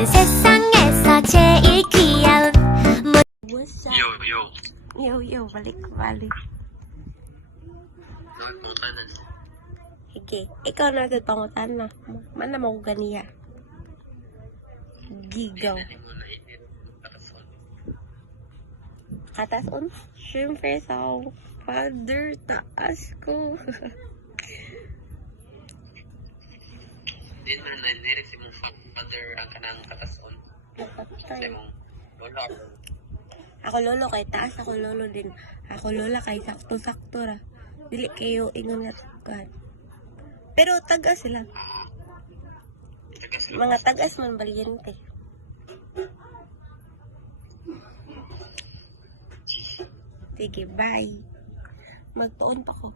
너는 세상에서 제일 귀여운 What's up? Yo. Yo, balik. Gawin pang kanan. Sige, ikaw na agad pangutan na. Mana mo ko ganiya. Gigaw. Hindi mo na init. Karason. Katason, syempre sa father, taas ko. Hindi mo na init si mong father ang kanang karason. Sa mong lola. Ako lolo kay taas, ako lolo din. Ako lola kay sakto-sakto ra. Dili kayo ingon nga tugan. Pero tagas sila. Mga tagas man valiente. Sige, bye. Magtuon pa ko.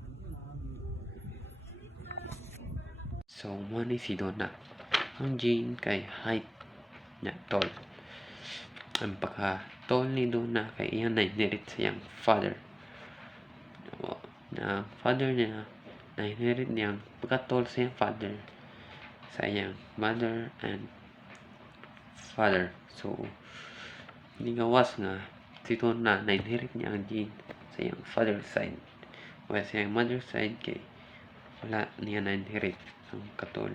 So, money si Donna. Ang Jane kay height niya, tall. Ang pagka-tall ni Donna kay iyan na inherit sa iyang father. So, na father niya, na inherit niyang pagka-tall sa iyang father sa iyang mother and father. So, hindi gawas nga si Donna na inherit niya ang gene sa iyang father side. O sa iyang mother side kay wala niya na inherit ang katol.